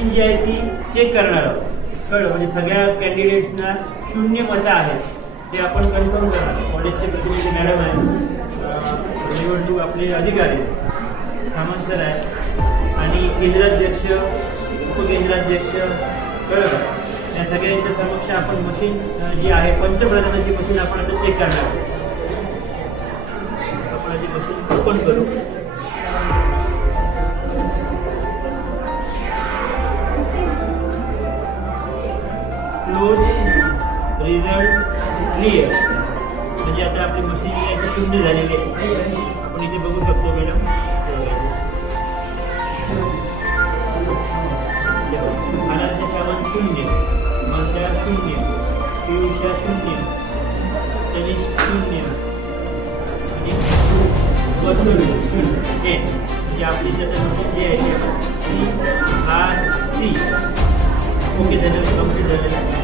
Machine जी आहे ती check करणार आहोत. कळलं? म्हणजे सगळ्या कॅन्डिडेट्सना 0 मतं आहेत ते आपण कन्फर्म करणार. कॉलेजचे प्रतिनिधी मॅडम आहेत, निवडणूक आपले अधिकारी सामंत सर आहे आणि केंद्राध्यक्ष, उपकेंद्राध्यक्ष. कळलं? या सगळ्यांच्या समक्ष आपण मशीन जी आहे पंतप्रधानाची मशीन आपण आता चेक करणार आहोत. आपण ती मशीन ओपन करू. Close, result clear. म्हणजे आता आपली मशीन जी आहे ती 0 झालेली आहे. आपण इथे बघू शकतो मॅडम. आनंद सावंत 0, मंत्र्या 0, पियुषा 0, तनिष 0 आणि वसूल 0. म्हणजे आपली त्याचं मशीन जे आहे ते RC ओके झालेलं, कम्प्लीट झालेलं आहे.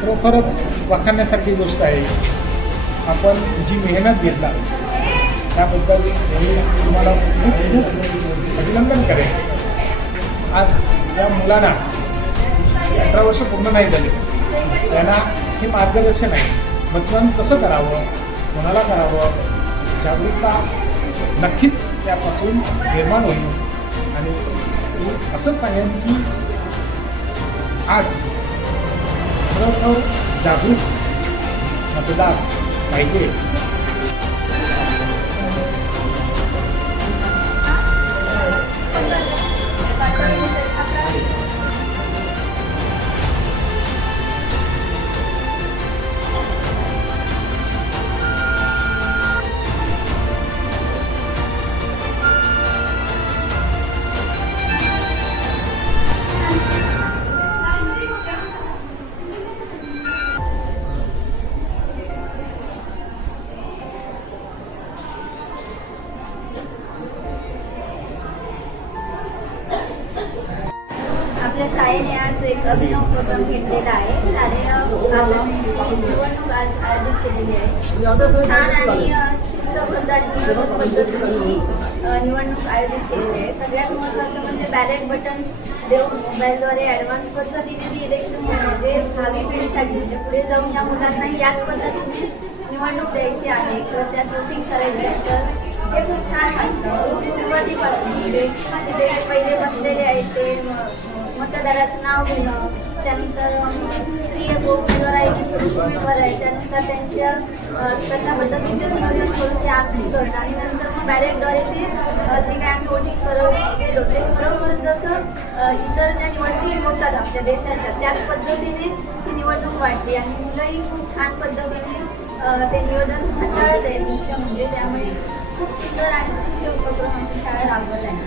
खरोखरच वाखाणण्यासारखी गोष्ट आहे. आपण जी मेहनत घेतला त्याबद्दल मी तुम्हाला खूप खूप अभिनंदन करेन. आज या मुलांना 18 वर्ष पूर्ण नाही झाले, त्यांना हे मार्गदर्शन आहे. मतदान कसं करावं, कोणाला करावं, जागरूकता नक्कीच त्यापासून निर्माण होईल. आणि मी असंच सांगेन की आज खरोखर जागरूक मतदार पाहिजे. आपल्या शाळेने आज एक अभिनव उपक्रम घेतलेला आहे. शालेय आव्हानांची निवडणूक आज आयोजित केलेली आहे. छान आणि शिस्तबद्ध आणि नियोजित पद्धतीने निवडणूक आयोजित केलेली आहे. सगळ्यात महत्त्वाचं म्हणजे बॅलेट बटन देऊन मोबाईलद्वारे ॲडव्हान्स पद्धतीने ती इलेक्शन म्हणजे भावी पिढीसाठी म्हणजे पुढे जाऊन या मुलांना याच पद्धतीने निवडणूक द्यायची आहे किंवा त्यात वोटिंग करायचं आहे. तर ते खूप छान वाटतं. सुरुवातीपासून म्हणजे तिथे पहिले बसलेले आहेत ते मतदाराचं नाव घेणं, त्यानुसार स्त्री उमेदवार आहे की पुरुष उमेदवार आहे त्यानुसार त्यांच्या कशा पद्धतीचं नियोजन करून ते आखणी करणं आणि नंतर मग बॅलेटद्वारे ते जे काय आम्ही वोटिंग गेलो ते खरोखर जसं इतर ज्या निवडणुकी होतात आपल्या देशाच्या त्याच पद्धतीने ती निवडणूक वाढली आणि मुलंही खूप छान पद्धतीने ते नियोजन हाताळत आहे मुख्य म्हणजे. त्यामुळे खूप सुंदर आणि स्तुत्य उपक्रम आमची शाळा राबवत आहे.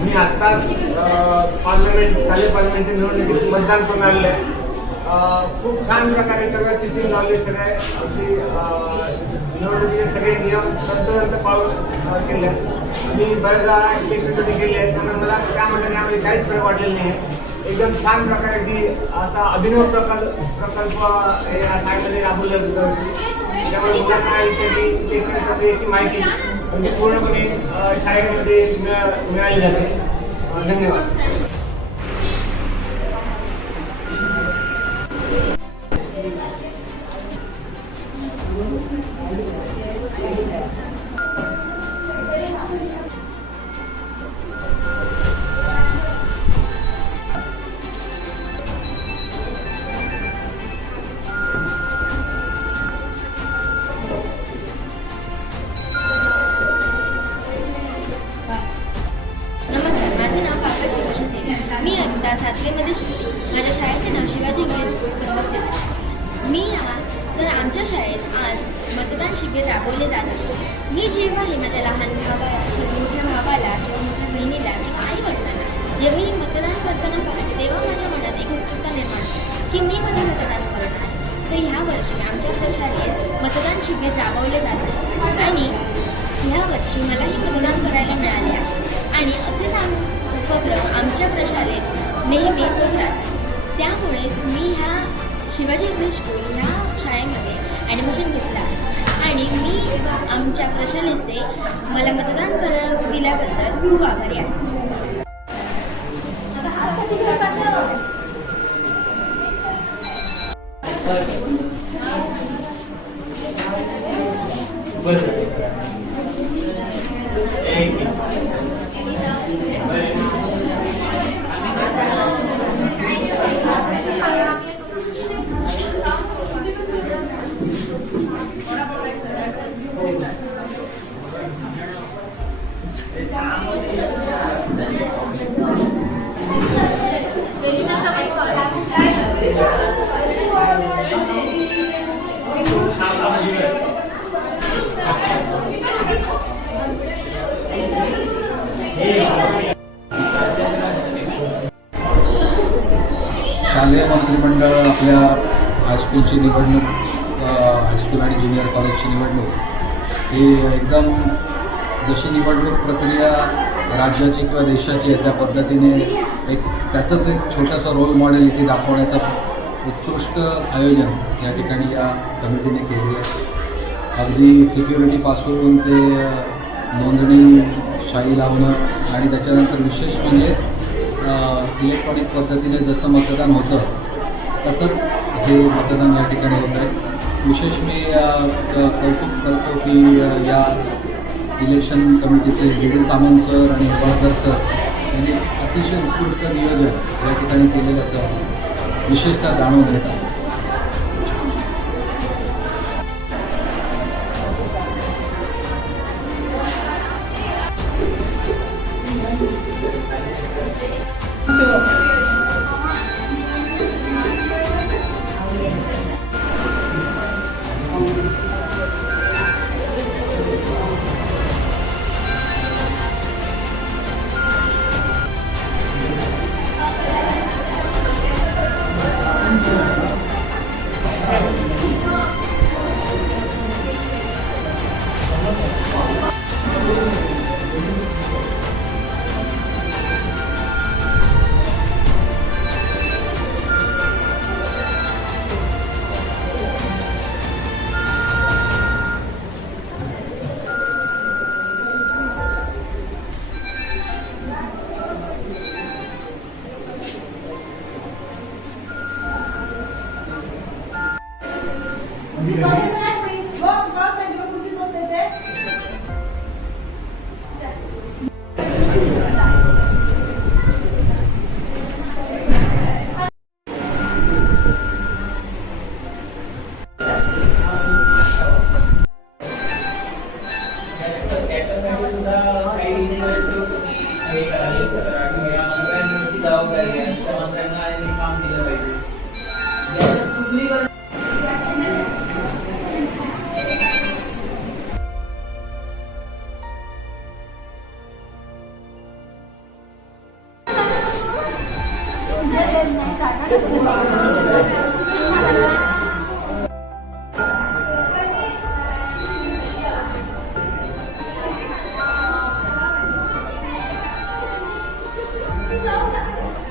मी आत्ताच पार्लमेंटच्या निवडणुकीत मतदान करून आलेलं आहे. खूप छान प्रकारे सगळं सिटिंग लावले, सगळे अगदी निवडणुकीचे सगळे नियम तंतोतंत पाळून केले. मी बऱ्याचदा इलेक्शनमध्ये गेले आहेत त्यामुळे मला त्या म्हणतात यामध्ये काहीच फरक वाटलेला नाही आहे. एकदम छान प्रकारे अगदी असा अभिनव प्रकल्प या शाळेमध्ये राबवला दरवर्षी. त्यामुळे मुलांना इलेक्शन प्रक्रियेची माहिती म्हणजे पूर्णपणे शाळेमध्ये मिळाली जाते. धन्यवाद. मी आता 7वीमध्ये शिकते. माझ्या शाळेचे नाव शिवाजी इंग्लिश स्कूल पंढरपूर. मी तर आमच्या शाळेत आज मतदान शिबिर राबवले जाते. मी जेव्हाही माझ्या लहान मोठ्या भावाला किंवा मोठ्या बहिणीला किंवा आई वडिलांना जेव्हाही मतदान करताना पाहते तेव्हा माझ्या मनात एक उत्सुकता निर्माण होते की मी कधी मतदान करणार आहे. तर ह्या वर्षी आमच्या शाळेत मतदान शिबिर राबवले जाते आणि ह्या वर्षी मलाही मतदान करायला मिळाले आहे. आणि असेच उपक्रम आमच्या प्रशालेत नेहमी होत राहतात. त्यामुळेच मी ह्या शिवाजी इंग्लिश स्कूल ह्या शाळेमध्ये ॲडमिशन घेतलं आणि मी आमच्या प्रशालेचे मला मतदान दिल्याबद्दल खूप आभारी आहे. बरं शालेय मंत्रिमंडळ आपल्या हायस्कूलची निवडणूक, हायस्कूल आणि ज्युनियर कॉलेजची निवडणूक ही एकदम जशी निवडणूक प्रक्रिया राज्याची किंवा देशाची आहे त्या पद्धतीने एक त्याचंच एक छोटंसं रोल मॉडेल इथे दाखवण्याचं उत्कृष्ट आयोजन या ठिकाणी या कमिटीने केले आहे. अगदी सिक्युरिटीपासून ते नोंदणी शाही लावणं आणि त्याच्यानंतर विशेष म्हणजे इलेक्ट्रॉनिक पद्धतीने जसं मतदान होतं तसंच हे मतदान या ठिकाणी होत आहे. विशेष मी कौतुक करतो की या इलेक्शन कमिटीचे डी सामंत सर आणि हेबाळकर सर यांनी अतिशय उत्कृष्ट नियोजन या ठिकाणी केलेल्याचं विशेषतः जाणून येत आहे.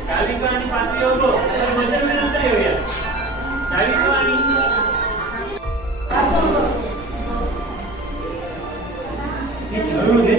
डावीकडे आणि पाचवी येऊ नंतर येऊया. डावीकडे आणि हळू घे.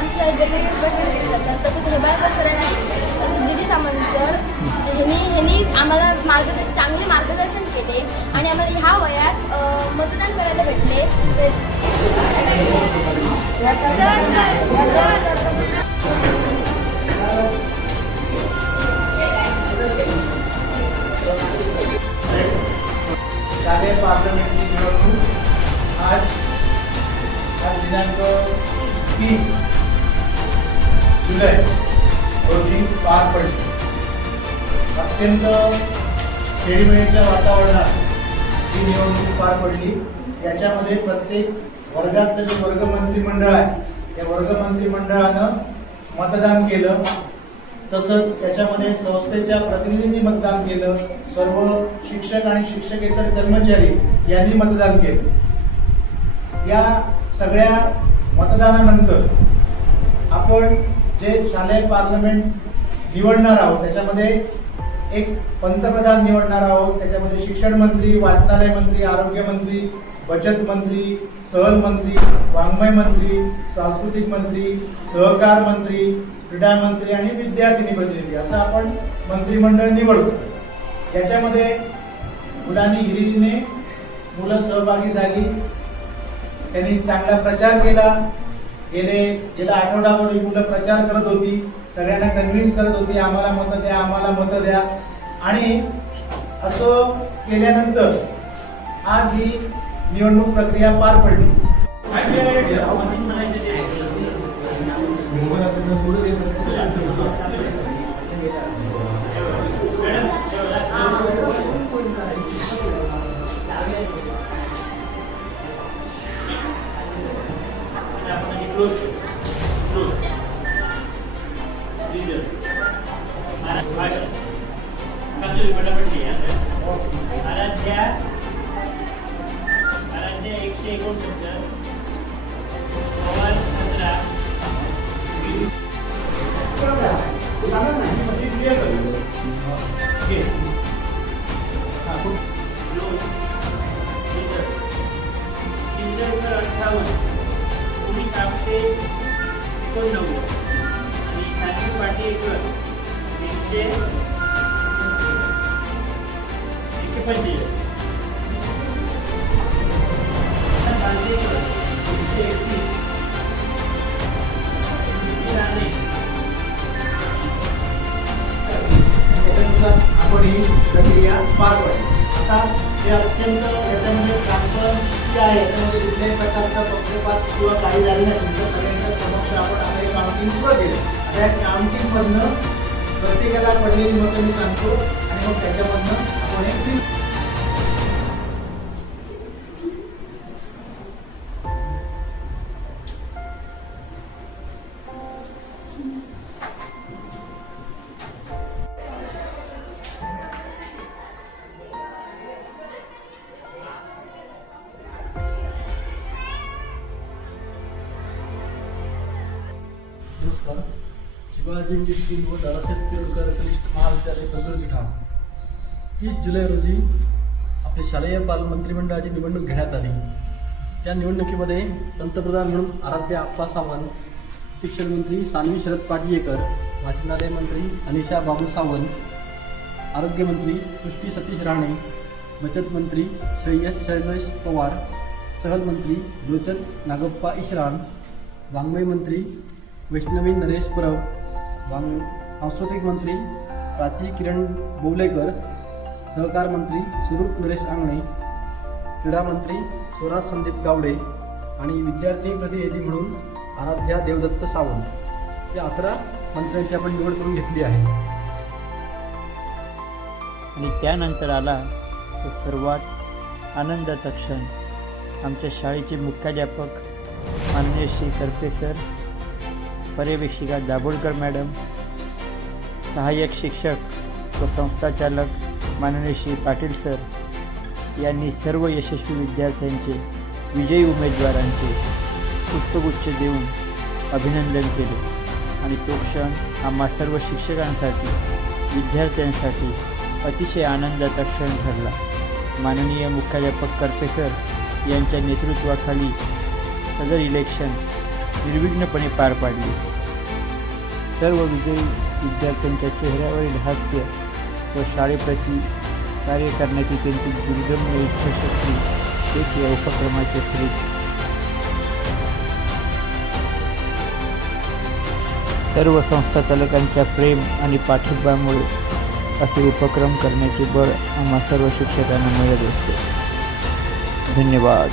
आमच्या वेगवेगळे उपक्रम केले जातात. तसंच हेबाळकर सर आणि डी सामंत सर ह्यांनी आम्हाला चांगले मार्गदर्शन केले आणि आम्हाला ह्या वयात मतदान करायला भेटले. शालेय पार्लमेंटची निवडणूक आज दिनांक 30 जुलै रोजी पार पडली. अत्यंत खेळीमेळीच्या वातावरणात ही निवडणूक पार पडली. याच्यामध्ये प्रत्येक वर्गातलं जे वर्ग मंत्रिमंडळ आहे त्या वर्ग मंत्रिमंडळानं मतदान केलं. तसंच त्याच्यामध्ये संस्थेच्या प्रतिनिधींनी मतदान केलं. सर्व शिक्षक आणि शिक्षकेतर कर्मचारी यांनी मतदान केलं. या सगळ्या मतदानानंतर आपण जे शालेय पार्लमेंट निवडणार आहोत त्याच्यामध्ये एक पंतप्रधान निवडणार आहोत, त्याच्यामध्ये शिक्षण मंत्री, वाचनालय मंत्री, आरोग्य मंत्री, बचत मंत्री, सहल मंत्री, वाङ्मय मंत्री, सांस्कृतिक मंत्री, सहकार मंत्री, क्रीडा मंत्री आणि विद्यार्थिनी प्रतिनिधी असं आपण मंत्रिमंडळ निवडतो. याच्यामध्ये मुलांनी हिरिरीने मुलं सहभागी झाली, त्यांनी चांगला प्रचार केला. गेला आठवडाभर ही मुलं प्रचार करत होती, सगळ्यांना कन्व्हिन्स करत होती आम्हाला मतं द्या, आम्हाला मतं द्या. आणि असं केल्यानंतर आज ही निवडणूक प्रक्रिया पार पडली. आराध्या 169 पवार 15 तुम्ही कापते 89 आणि सातवी पाटी 145 त्याच्यानुसार आपण ही प्रक्रिया पार पडली. आता जे अत्यंत याच्यामध्ये ट्रान्सपरन्सी आहे, याच्यामध्ये कुठल्याही प्रकारचा पक्षपात किंवा काही झालं नाही. तुमच्या सगळ्यांच्या समक्ष आपण आता हे काउंटिंग पुरं केलं. आता या काउंटिंगमधनं प्रत्येकाला पडलेली मतं मी सांगतो आणि मग त्याच्यामधनं आपण एक नमस्कार. शिवाजी इंग्लिश स्कूल व दादासाहेब तिरोडकर कनिष्ठ महाविद्यालय पंतरजी ठाण 30 जुलै रोजी आपली शालेय मंत्रिमंडळाची निवडणूक घेण्यात आली. त्या निवडणुकीमध्ये पंतप्रधान म्हणून आराध्या आप्पा सावंत, शिक्षण मंत्री सानवी शरद पाटलीकर, वाचनालय मंत्री अनिशा बाबू सावंत, आरोग्य मंत्री सृष्टी सतीश राणे, बचत मंत्री श्रेयस शैलेश पवार, सहल मंत्री लोचन नागप्पा ईश्रान, वाङ्मय मंत्री वैष्णवी नरेश परब, सांस्कृतिक मंत्री प्राची किरण बोवलेकर, सहकार मंत्री सुरूप नरेश आंगणे, क्रीडा मंत्री स्वराज संदीप गावडे आणि विद्यार्थी प्रतिनिधी म्हणून आराध्या देवदत्त सावंत या 11 मंत्र्यांची आपण निवड करून घेतली आहे. आणि त्यानंतर आला तो सर्वात आनंदाचा क्षण. आमच्या शाळेचे मुख्याध्यापक माननीय श्री करपे सर, पर्यवेक्षिका दाभोळकर मॅडम, सहाय्यक शिक्षक व संस्थाचालक माननीय श्री पाटील सर यांनी सर्व यशस्वी विद्यार्थ्यांचे, विजयी उमेदवारांचे पुष्पगुच्छ देऊन अभिनंदन केले. आणि तो क्षण आम्हा सर्व शिक्षकांसाठी, विद्यार्थ्यांसाठी अतिशय आनंदाचा क्षण ठरला. माननीय मुख्याध्यापक करपे सर यांच्या नेतृत्वाखाली सदर इलेक्शन निर्विघ्नपणे पार पाडले. सर्व विजयी विद्यार्थ्यांच्या चेहऱ्यावरील हास्य व शाळेप्रती कार्य करण्याची त्यांची दुर्दम्य इच्छाशक्ती हेच या उपक्रमाचे फलित. सर्व संस्था चालकांच्या प्रेम आणि पाठिंब्यामुळे असे उपक्रम करण्याचे बळ आम्हा सर्व शिक्षकांना मिळत असते. धन्यवाद.